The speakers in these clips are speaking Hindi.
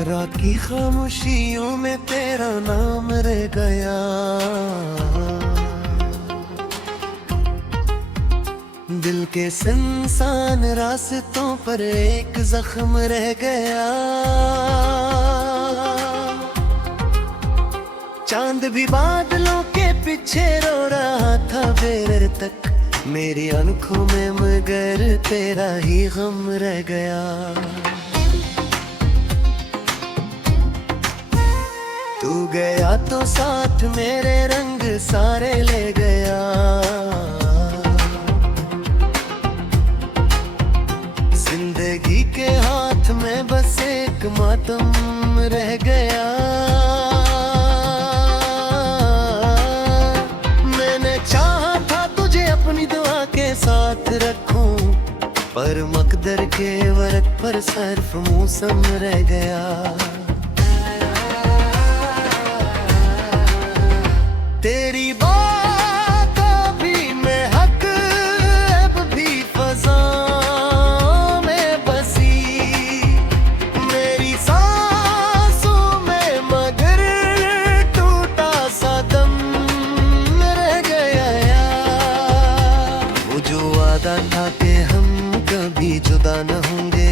रात की खामोशियों में तेरा नाम रह गया। दिल के सुनसान रास्तों पर एक जख्म रह गया। चांद भी बादलों के पीछे रो रहा था बेर तक, मेरी आंखों में मगर तेरा ही गम रह गया। तू गया तो साथ मेरे रंग सारे ले गया। जिंदगी के हाथ में बस एक मातम रह गया। मैंने चाहा था तुझे अपनी दुआ के साथ रखूं, पर मकदर के वर्क पर सिर्फ मौसम रह गया। तेरी बातों भी मैं हक अब भी फज़ा में बसी, मेरी सांसों में मगर टूटा सा दम रह गया यार। वो जो वादा था कि हम कभी जुदा न होंगे,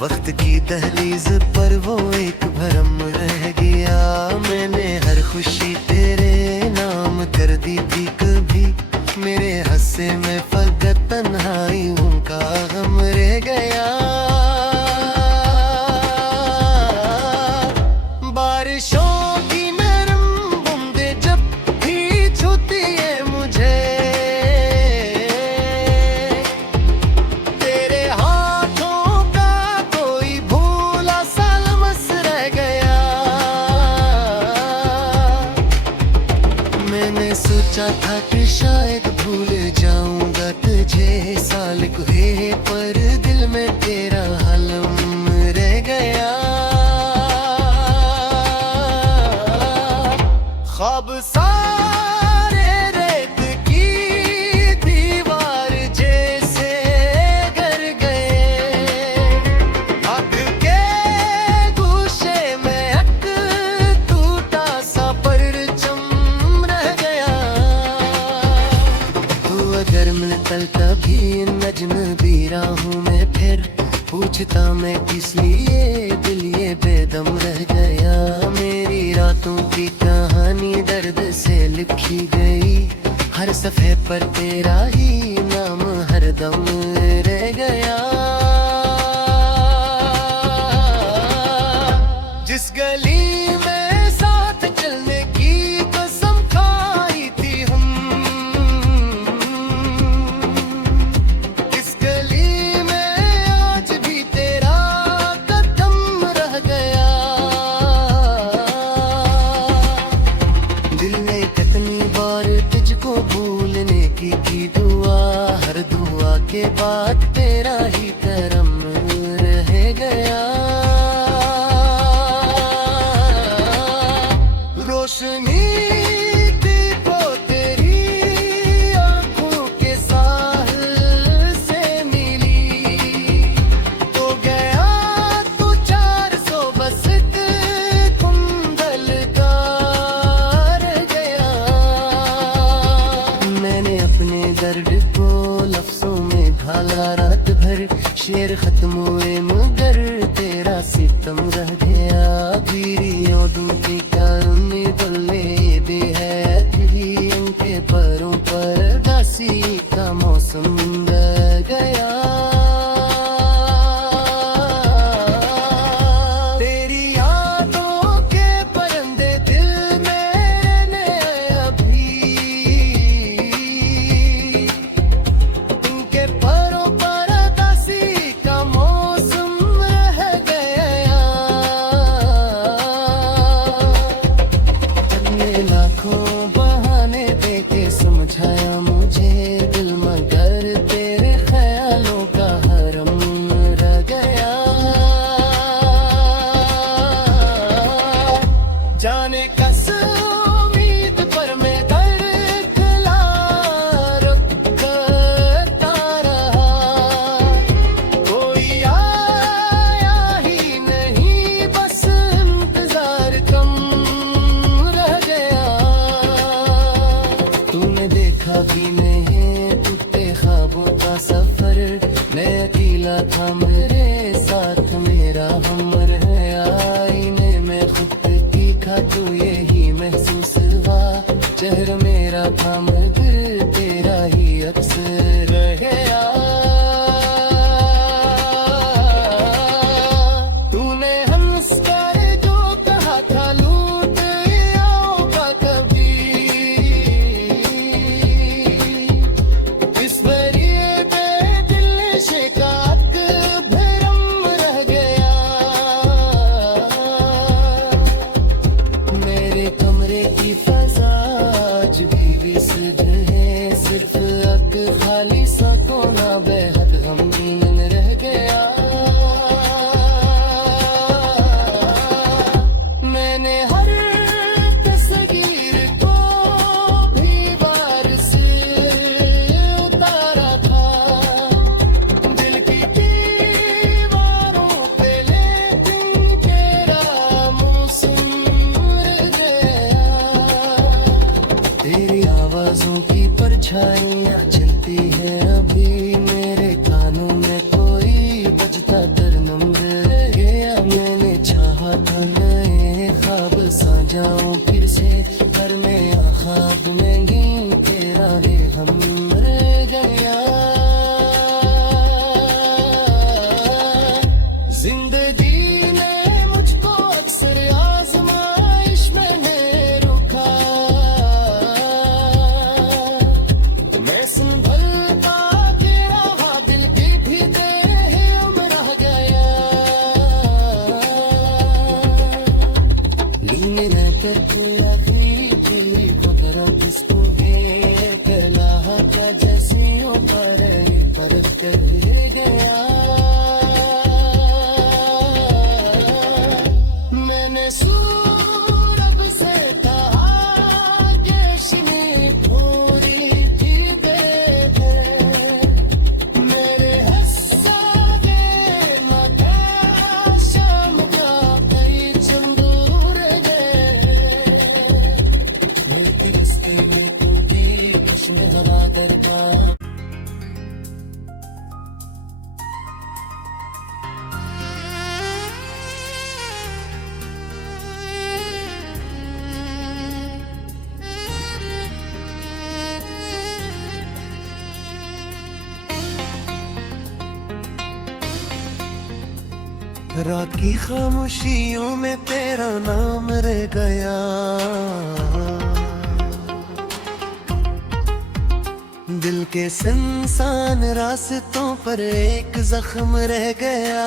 वक्त की दहलीज पर वो एक भरम रह गया। मैंने हर खुशी तेरे नाम कर दी थी कभी, मेरे हंसे में फकत तन्हाई उनका गम रह गया। बारिशों की नरम बूंदें जब भी छूती है मुझे, तेरे हाथों का कोई भूला सा लम्स रह गया। मैंने सोचा था कि शायद भूल जाऊंगा तुझे साल हुए, पर दिल में तेरा हलम रह गया। ख्वाब सारे रेत की दीवार जैसे गर गए, आग के गुस्से में एक टूटा सा परचम रह गया। तू अगर मिलता कभी इन अजनबी राहों में, फिर पूछता मैं किस लिए दिल ये बेदम रह गया। मेरी रातों की कहानी दर्द से लिखी गई, हर सफ़े पर तेरा ही नाम हरदम रह गया। जिस गली में साथ चलने की कसम खाई थी हम, इस गली में आज भी तेरा कदम रह गया। दिल ने कितनी बार तुझको भूलने की दुआ, हर दुआ के बाद तेरा ही करम रह गया। रोशनी थी वो तेरी आंखों के साहिल से मिली, तो गया तू 400 बस एक कुंदल का रह गया। मैंने अपने दर्द को लफ्जों में ढाला रात भर, शेर खत्म हुए मगर तेरा सितम रह गया। बीरी ओदू की क्या उम्मीद ले दे है, तेरी उनके परों पर दासी का मौसम रह गया। तेरी यादों के परिंदे दिल में रहने अभी, उनके परों पर दासी का मौसम रात की खामोशियों में तेरा नाम रह गया। दिल के सुनसान रास्तों पर एक जख्म रह गया।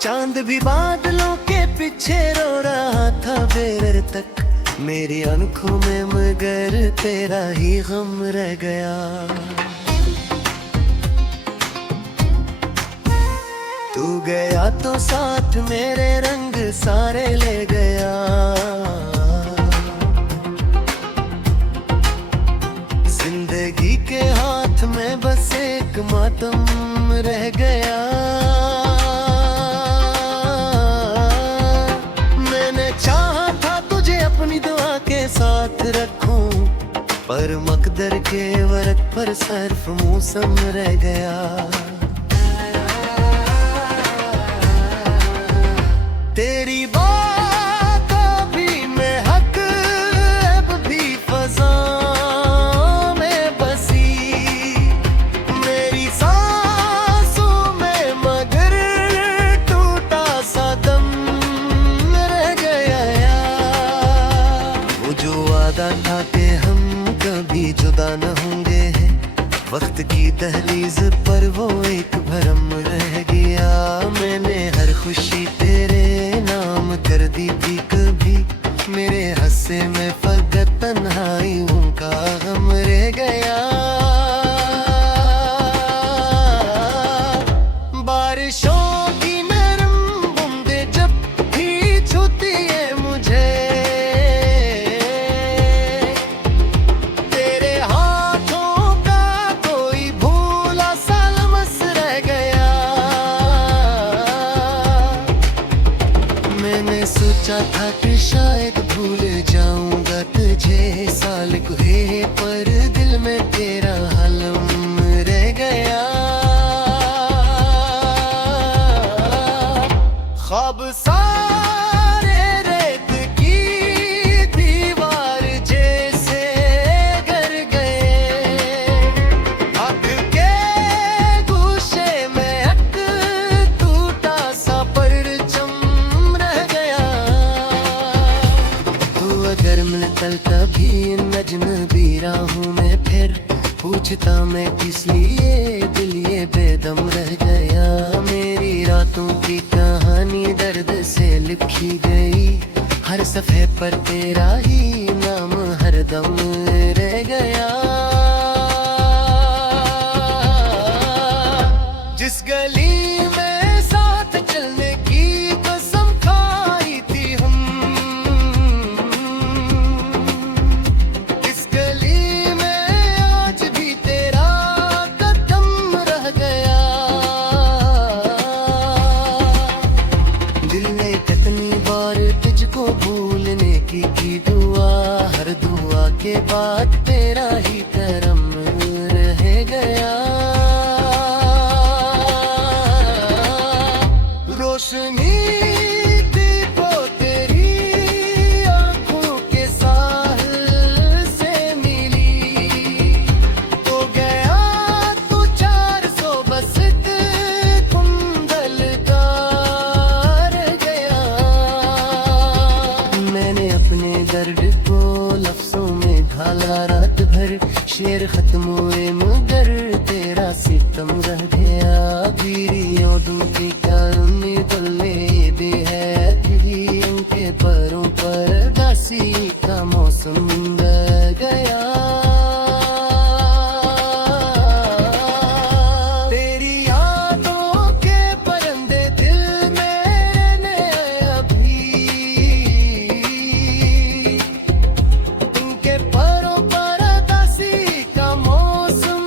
चांद भी बादलों के पीछे रो रहा था देर तक, मेरी आंखों में मगर तेरा ही गम रह गया। तू गया तो साथ मेरे रंग सारे ले गया। जिंदगी के हाथ में बस एक मातम रह गया। मैंने चाहा था तुझे अपनी दुआ के साथ रखूं, पर मकदर के वर्क पर सिर्फ मौसम रह गया। तेरी बात भी में हक अब भी फजा में बसी, मेरी सांसों में मगर टूटा सा दम रह गया यार। वो जो वादा था कि हम कभी जुदा न होंगे, वक्त की दहलीज पर वो एक भरम रह गया। मैंने हर खुशी तेरे नाम कर दी थी कभी, मेरे हंसे में फकत तन्हाई उनका गम रह गया। बारिशों की नरम बूंदें जब भी छूती है मुझे, तेरे हाथों का कोई भूला सा लम्स रह गया। मैंने सोचा था कि शायद भूल जाऊंगा तुझे साल हुए, पर दिल में तेरा हलम रह गया। ख्वाब सारे रेत की दीवार जैसे गर गए, हक के गुस्से में हक टूटा सा परचम रह गया। तू अगर मिलता कभी अजनबी राहों में, फिर पूछता मैं किस लिए दिल ये बेदम रह गया। मेरी रातों की कहानी दर्द से लिखी गई, हर सफ़े पर तेरा ही नाम हरदम रह गया। जिस गली में साथ चलने की कसम खाई थी हम, इस गली में आज भी तेरा कदम रह गया। दिल ने कितनी बार तुझको भूलने की दुआ, हर दुआ के बाद तेरा ही करम रह गया। रोशनी थी वो तेरी आंखों के साहिल से मिली, तो गया तू 400 बस कुंदल का रह गया। मैंने अपने दर्द को लफ्जों में ढाला रात भर, शेर खत्म हुए मगर तेरा सितम रह गया। गिरी यादों की क्या उम्मीद ले भी है, तेरी उनके पैरों पर दासी का मौसम रह गया। तेरी यादों के परिंदे दिल में रहने अभी, उनके पैरों पर दासी का मौसम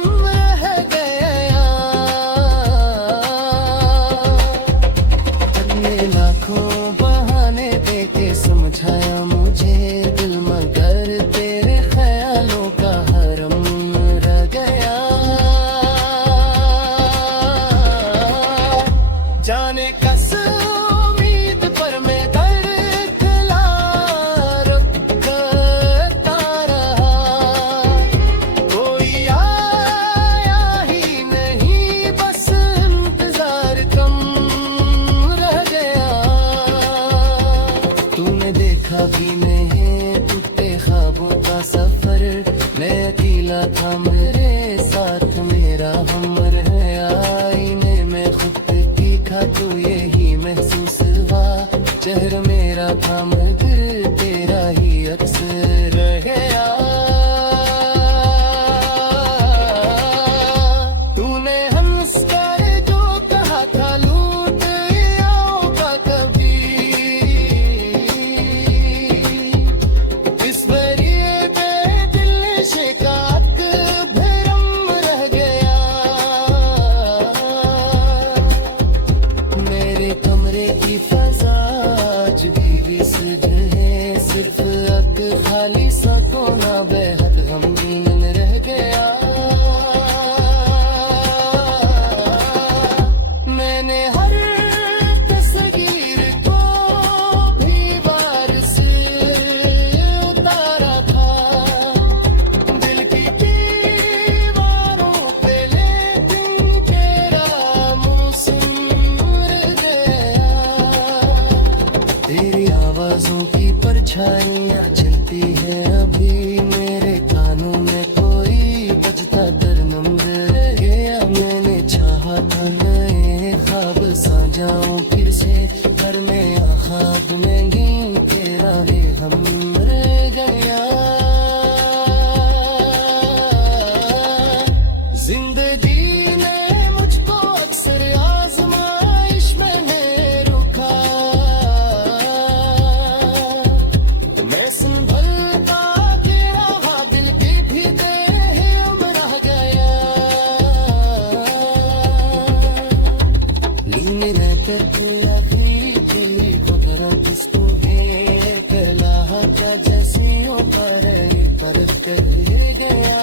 मिला था मेरे साथ मेरा हमर है आईने में खुद दिखा तो यही महसूस हुआ चेहरा मेरा था मगर तेरा ही अक्स रह गया तूने हंस कर जो कहा था लूट आओगा कभी इस बरिए बेदिल शिकाक भरम रह गया मेरे कमरे की फजा आज भी विसज है सिर्फ अक खाली सा कोना बेहद गमगीन रह गया मैंने हर तस्वीर को भी बार से उतारा था दिल की दीवारों पे लेकिन तेरा मौसम गया तेरी आवाजों की परछाइयाँ चलती है अभी मेरे कानों में कोई बजता तरनम रह गया मैंने चाहा था नए ख्वाब सा जाऊं फिर से घर में आखाद में ही तेरा ही हम रह गया जिंदगी ने मुझको अक्सर आजमाइश में रुका मैं संभलता के रहा दिल की भी बेहम रह गया लीन रहकर तू आखिरी तेरी पकड़ा किसको है पहला क्या जैसी हो पर कर गया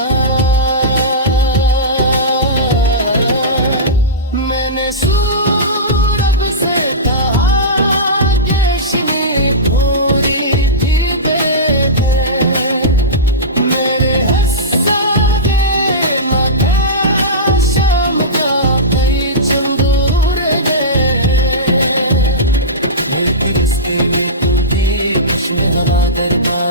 मैंने सूरब से कहा कि शिने पूरी की दे दे मेरे हस्सा के मका शाम का कई चंदूर गए मेरे रिश्ते में तू भी कुछ में हवा करता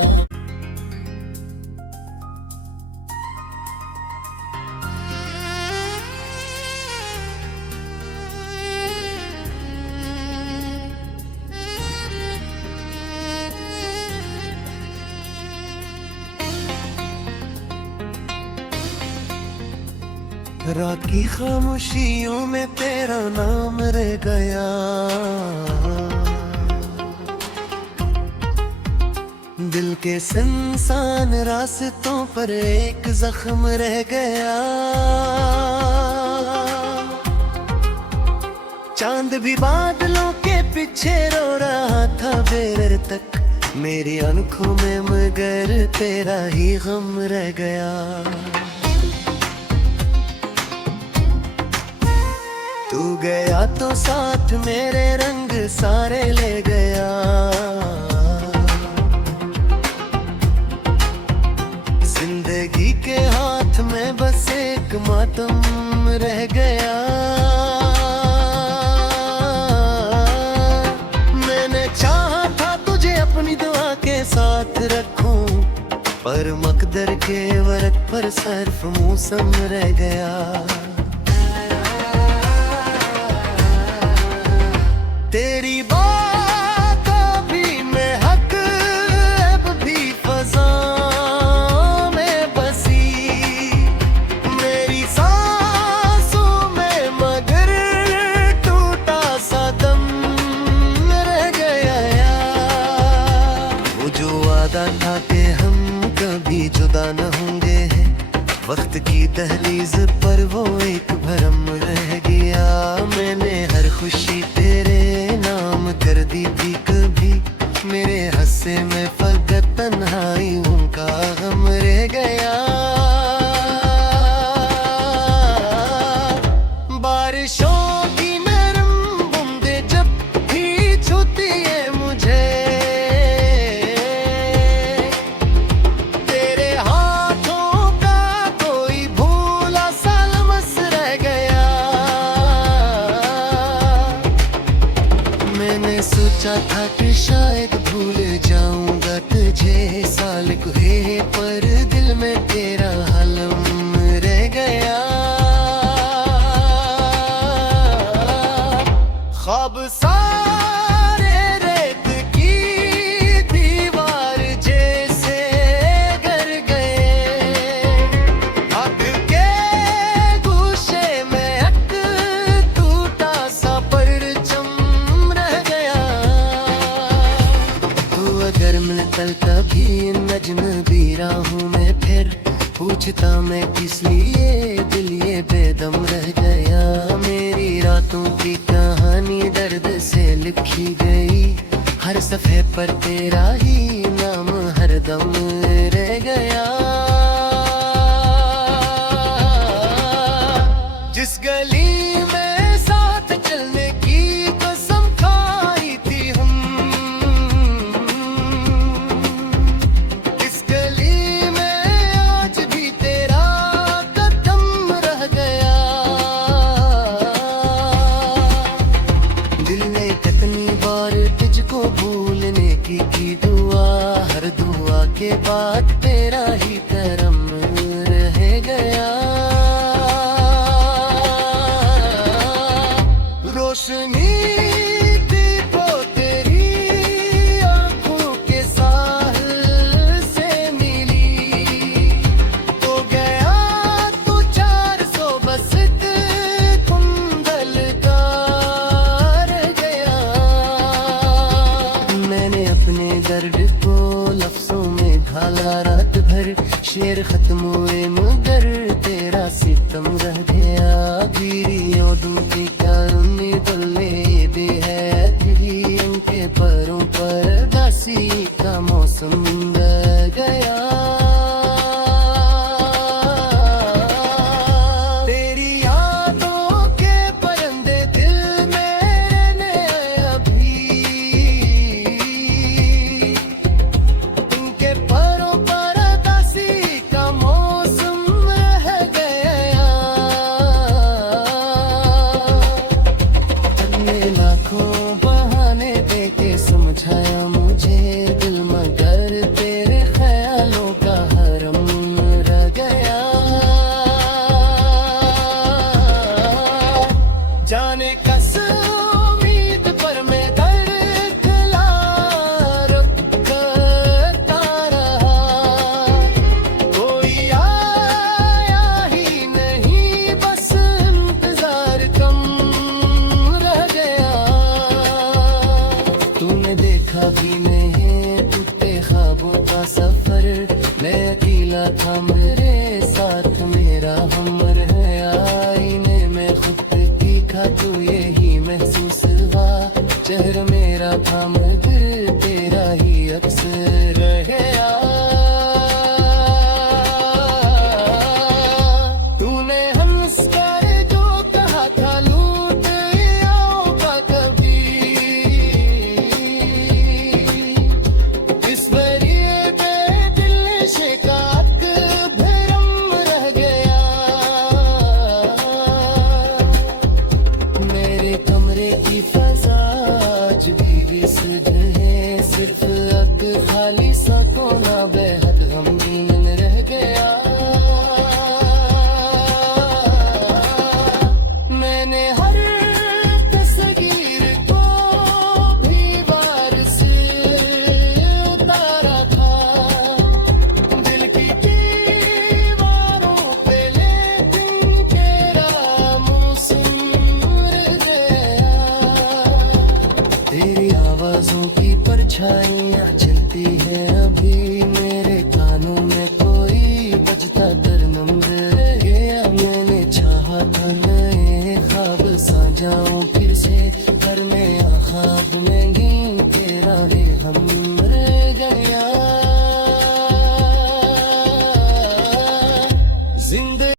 रात की खामोशियों में तेरा नाम रह गया दिल के सुनसान रास्तों पर एक जख्म रह गया चांद भी बादलों के पीछे रो रहा था देर तक मेरी आंखों में मगर तेरा ही गम रह गया तू गया तो साथ मेरे रंग सारे ले गया जिंदगी के हाथ में बस एक मातम रह गया मैंने चाहा था तुझे अपनी दुआ के साथ रखूं पर मकदर के वर्क पर सिर्फ मौसम रह गया तेरी बातों भी में हक अब भी फजा में बसी मेरी सांसों में मगर टूटा सा दम रह गया वो जो वादा था कि हम कभी जुदा न होंगे वक्त की दहलीज पर वो एक भरम रह गया मैंने हर खुशी तेरे नाम कर दी थी कभी मेरे हंसे में फकत तन्हाई उनका गम रह गया बारिशों की नरम बूंदें जब भी छूती है मुझे तेरे हाथों का कोई भूला सा लम्स रह गया मैंने सोचा था कि शायद भूल जाऊंगा तुझे साल हुए पर दिल में तेरा हाल इसलिए दिल ये बेदम रह गया। मेरी रातों की कहानी दर्द से लिखी गई, हर सफ़े पर तेरा ही नाम हरदम रह गया। जिस गली में साथ चलने की कसम खाई थी हम, इस गली में आज भी तेरा कदम रह गया। दिल ने कितनी बार तुझको भूलने की दुआ, हर दुआ के बाद तेरा ही करम रह गया। रोशनी थी वो तेरी आंखों के साहिल से मिली, तो गया तू 400 बस कुंदल का रह गया। मैंने अपने दर्द को लफ्जों में ढाला रात भर, शेर खत्म हुए मगर तेरा सितम रह गया।